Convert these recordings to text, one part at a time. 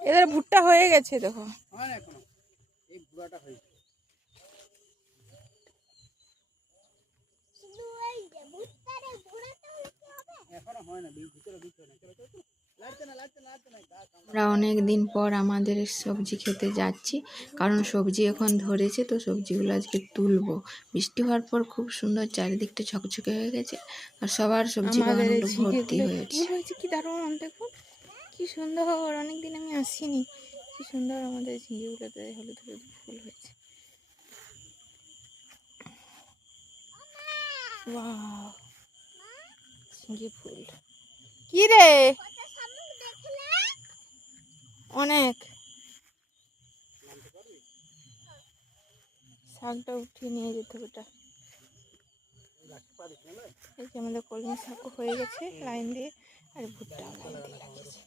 এদের ভুট্টা হয়ে গেছে দেখো। এই বুড়াটা হয়েছে এখনো হয় না, ভিতরে ভিতরে আমরা অনেক দিন পর আমাদের সবজি খেতে যাচ্ছি, কারণ সবজি এখন ধরেছে, তো সবজিগুলো আজকে তুলবো। বৃষ্টি হওয়ার পর খুব সুন্দর চারিদিকটা ঝকঝকে হয়ে গেছে, আর সবার সবজি বাগানগুলো ভর্তি হয়েছে। হয়েছে কি দারুণ, দেখুন কি সুন্দর। অনেকদিন আমি আসিনি, কি সুন্দর আমাদের ঝিঙেগুলোতে হলুদ হলুদ ফুল হয়েছে। ওয়াও, ঝিঙে ফুল কি রে, অনেক। শাকটা উঠিয়ে নিয়ে যেতে হবে। এটা এই যে আমাদের কলমি শাক হয়ে গেছে লাইন দিয়ে, আর ভুট্টা লাইন দিয়ে লাগিয়েছে।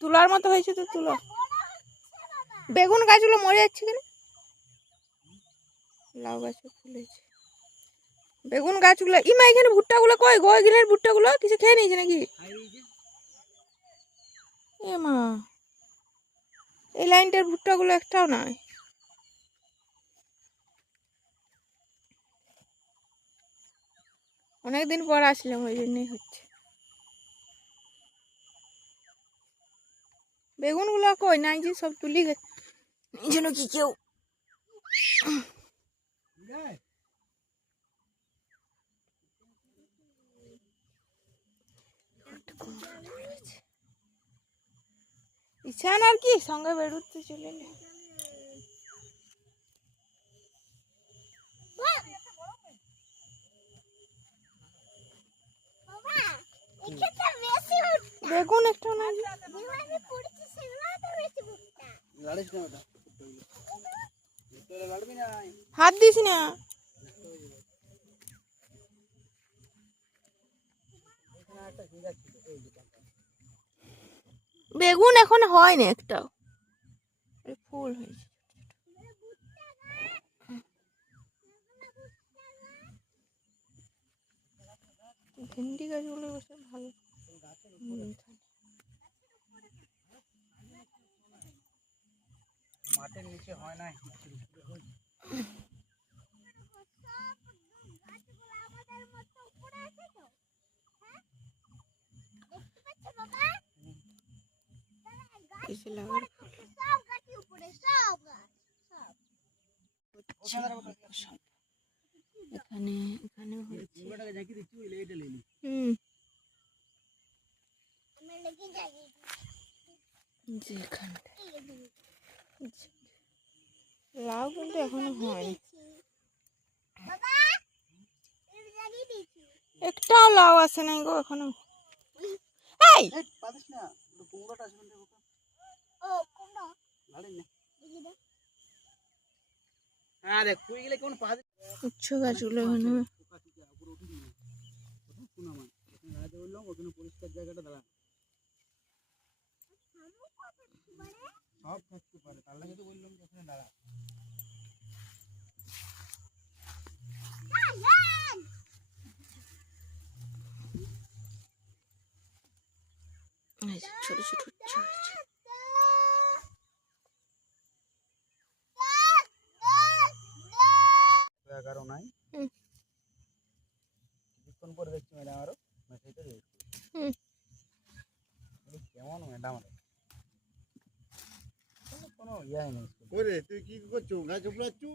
তুলার মতো হয়েছে তো তুলো। বেগুন গাছগুলো মরে যাচ্ছে কেন? লাউ গাছে ফুল হয়েছে, বেগুন গাছগুলো। ইমা এখানে ভুট্টাগুলো কই গো? এখানের ভুট্টাগুলো কিছু খেয়ে নিয়েছে নাকি? এ মা, এই লাইনটার ভুট্টাগুলো একটাও নাই। অনেকদিন পর আসলাম, ওই জন্যই হচ্ছে। বেগুনগুলো কই নাই যে, সব তুলি গেছে। এই জন্য কি কেউ ইচ্ছা আর কি সঙ্গে বেরোতে চলে এলে। বেগুন একটা না, হাত দিস না। বেগুন এখন হয় না একটাও, ফুল হয়েছে। ভেন্ডি গাছগুলো বসে ভালো। মাটির নিচে হয় না। এখানে এখানেও হয়েছে। লাউ কিন্তু এখনো হয়নি, একটাও লাউ আসে নাই গো এখনো। এই উচ্চ গাছগুলো এখানে পরিষ্কার জায়গাটা দাঁড়া সব থাকতে পারে, তার লাগে তো বললাম যে ওখানে দাঁড়া। ছোট ছোট উচ্চ হয়েছে। নাই কিছুক্ষণ পরে দেখছি ম্যাডাম আরো মেসেজটা দিয়েছে। কেমন ম্যাডাম কোনো ইয়াই নেই। তুই কি করছো? গাছ উপড়াচ্ছ?